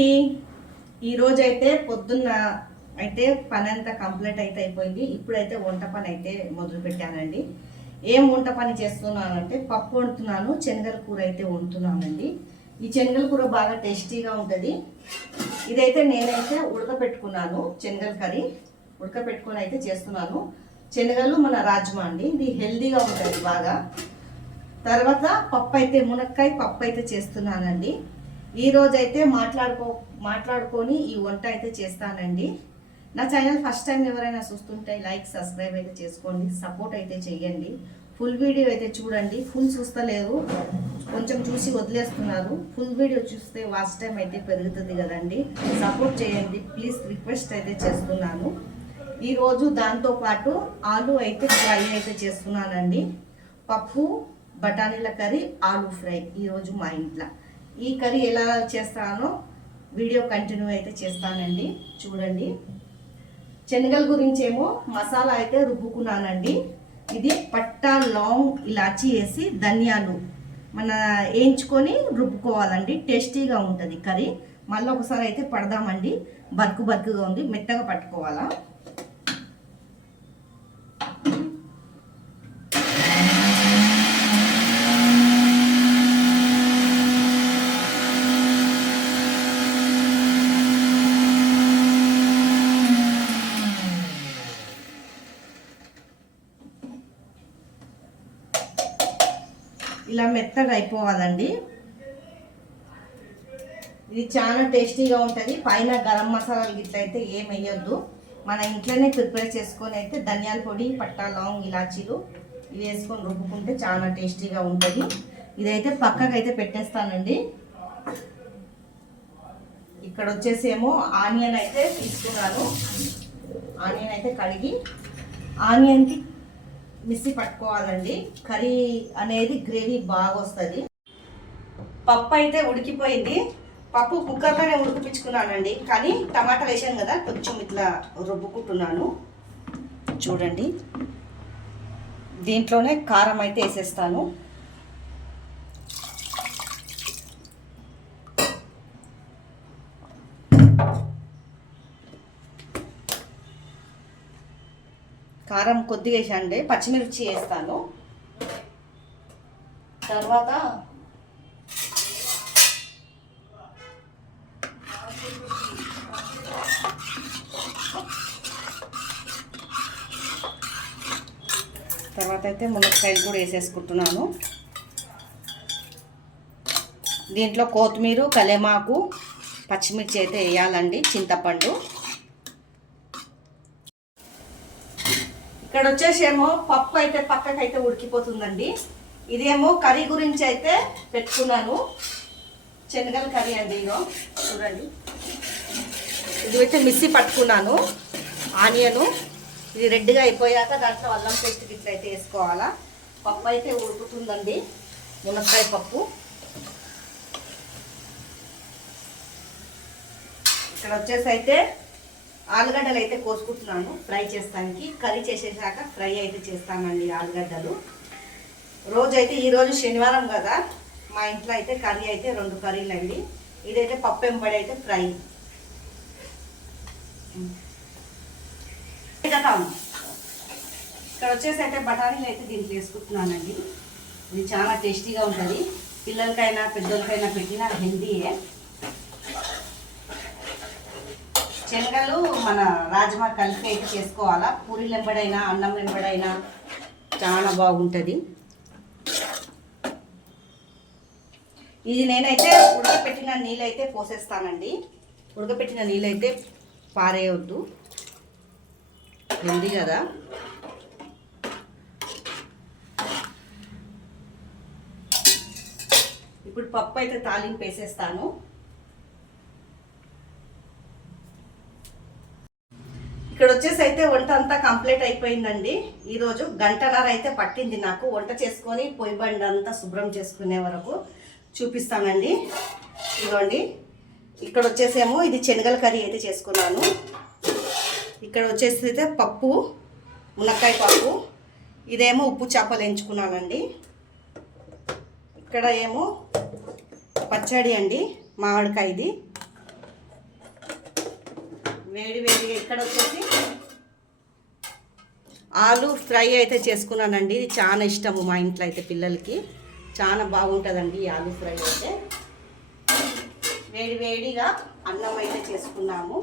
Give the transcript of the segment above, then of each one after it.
అండి. ఈరోజు అయితే పొద్దున్న అయితే పని అంతా కంప్లీట్ అయితే అయిపోయింది. ఇప్పుడైతే వంట పని అయితే మొదలు పెట్టానండి. ఏం వంట పని చేస్తున్నానంటే పప్పు వండుతున్నాను, శనగల కూర అయితే వండుతున్నానండి. ఈ శనగల కూర బాగా టేస్టీగా ఉంటుంది. ఇదైతే నేనైతే ఉడకపెట్టుకున్నాను, శనగల కర్రీ ఉడకపెట్టుకొని అయితే చేస్తున్నాను. శనగలు మన రాజ్మా అండి, ఇది హెల్దీగా ఉంటుంది బాగా. తర్వాత పప్పు అయితే మునక్కాయ పప్పు అయితే చేస్తున్నానండి. ఈరోజు అయితే మాట్లాడుకొని ఈ వంట అయితే చేస్తానండి. నా ఛానల్ ఫస్ట్ టైం ఎవరైనా చూస్తుంటే లైక్ సబ్స్క్రైబ్ అయితే చేసుకోండి, సపోర్ట్ అయితే చేయండి. ఫుల్ వీడియో అయితే చూడండి. ఫుల్ చూస్తలేరు, కొంచెం చూసి వదిలేస్తున్నారు. ఫుల్ వీడియో చూస్తే వాచ్ టైం అయితే పెరుగుతుంది కదండి. సపోర్ట్ చేయండి ప్లీజ్, రిక్వెస్ట్ అయితే చేస్తున్నాను. ఈరోజు దాంతోపాటు ఆలు అయితే ఫ్రై అయితే చేస్తున్నానండి. పప్పు బఠానీల కర్రీ, ఆలు ఫ్రై ఈరోజు మా ఇంట్లో. ఈ కర్రీ ఎలా చేస్తానో వీడియో కంటిన్యూ అయితే చేస్తానండి, చూడండి. శనగల గురించి ఏమో మసాలా అయితే రుబ్బుకున్నానండి. ఇది పట్టా, లాంగ్, ఇలాచి వేసి ధనియాలు మన వేయించుకొని రుబ్బుకోవాలండి. టేస్టీగా ఉంటుంది కర్రీ. మళ్ళీ ఒకసారి అయితే పడదామండి. బర్కుగా ఉంది, మెత్తగా పట్టుకోవాలా. ఇలా మెత్తగా అయిపోవాలండి. ఇది చాలా టేస్టీగా ఉంటుంది. పైన గరం మసాలాలు గిట్ల అయితే ఏం వేయొద్దు, మన ఇంట్లోనే ప్రిపేర్ చేసుకొని అయితే ధనియాల పొడి, పట్టా, లాంగ్, ఇలాచీలు ఇవి వేసుకొని రుబ్బుకుంటే చాలా టేస్టీగా ఉంటుంది. ఇదైతే పక్కకు అయితే పెట్టేస్తానండి. ఇక్కడ వచ్చేసేమో ఆనియన్ అయితే తీసుకున్నాను. ఆనియన్ అయితే కడిగి ఆనియన్కి మిక్సీ పట్టుకోవాలండి. కర్రీ అనేది గ్రేవీ బాగా వస్తుంది. పప్పు అయితే ఉడికిపోయింది. పప్పు కుక్కర్లోనే ఉడికిపించుకున్నానండి, కానీ టమాటాలు వేసాను కదా కొంచెం ఇట్లా రుబ్బుకుంటున్నాను. చూడండి, దీంట్లోనే కారం అయితే వేసేస్తాను. కారం కొద్దిగా వేసాండి, పచ్చిమిర్చి వేస్తాను. తర్వాత అయితే మునక్కాయలు కూడా వేసేసుకుంటున్నాను. దీంట్లో కొత్తిమీర, కలేమాకు, పచ్చిమిర్చి అయితే వేయాలండి, చింతపండు. ఇక్కడ వచ్చేసేమో పప్పు అయితే పక్కకైతే ఉడికిపోతుందండి. ఇదేమో కర్రీ గురించి అయితే పెట్టుకున్నాను, శనగల కర్రీ అండి. ఇదో చూడండి, ఇది అయితే మిక్సీ పట్టుకున్నాను. ఆనియను ఇది రెడ్గా అయిపోయాక దాంట్లో అల్లం పేస్ట్ గిట్ల అయితే వేసుకోవాలా. పప్పు అయితే ఉడుకుతుందండి, మునక్కాయ పప్పు. ఇక్కడ వచ్చేసి అయితే ఆలుగడ్డలు అయితే కోసుకుంటున్నాను ఫ్రై చేస్తానికి. కర్రీ చేసేసాక ఫ్రై అయితే చేస్తానండి ఆలుగడ్డలు. రోజైతే ఈరోజు శనివారం కదా, మా ఇంట్లో అయితే కర్రీ అయితే 2 కర్రీలు అండి. ఇదైతే పప్పు ఎంబడి అయితే ఫ్రై. ఇక్కడ వచ్చేసి అయితే బఠానీలు అయితే దీంట్లో వేసుకుంటున్నానండి. ఇది చాలా టేస్టీగా ఉంటుంది. పిల్లలకైనా పెద్దోళ్ళకైనా పెట్టిన హెల్దీయే. శనగలు మన రాజ్మా కలిపి అయితే చేసుకోవాలా. పూరీలు ఎంబడైనా అన్నం ఎంబడైనా చాలా బాగుంటుంది. ఇది నేనైతే ఉడకపెట్టిన నీళ్ళు అయితే పోసేస్తానండి. ఉడకపెట్టిన నీళ్ళు అయితే పారేయవద్దు, హెల్దీ కదా. ఇప్పుడు పప్పు అయితే తాలింపు వేసేస్తాను. ఇక్కడ వచ్చేసి అయితే వంట అంతా కంప్లీట్ అయిపోయిందండి. ఈరోజు 1.5 గంట అయితే పట్టింది నాకు వంట చేసుకొని పొయ్యి బండి అంతా శుభ్రం చేసుకునే వరకు. చూపిస్తానండి. ఇదిగోండి, ఇక్కడ వచ్చేసేమో ఇది శనగల కర్రీ అయితే చేసుకున్నాను. ఇక్కడ వచ్చేసి అయితే పప్పు, మునక్కాయ పప్పు. ఇదేమో ఉప్పు చేపలు ఎంచుకున్నానండి. ఇక్కడ ఏమో పచ్చడి అండి, మామిడికాయది. వేడి వేడిగా ఇక్కడ వచ్చేసి ఆలు ఫ్రై అయితే చేసుకున్నానండి. ఇది చాలా ఇష్టము మా ఇంట్లో అయితే పిల్లలకి, చాలా బాగుంటుందండి ఈ ఆలు ఫ్రై అయితే. వేడి వేడిగా అన్నం అయితే చేసుకున్నాము.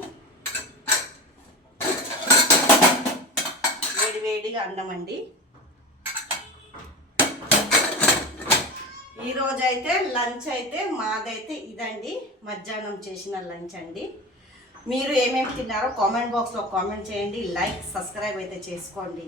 వేడి వేడిగా అన్నం అండి. ఈరోజు అయితే లంచ్ అయితే మాదైతే ఇదండి, మధ్యాహ్నం చేసిన లంచ్ అండి. మీరు ఏమేమి తిన్నారో కామెంట్ బాక్స్లో కామెంట్ చేయండి. లైక్ సబ్స్క్రైబ్ అయితే చేసుకోండి.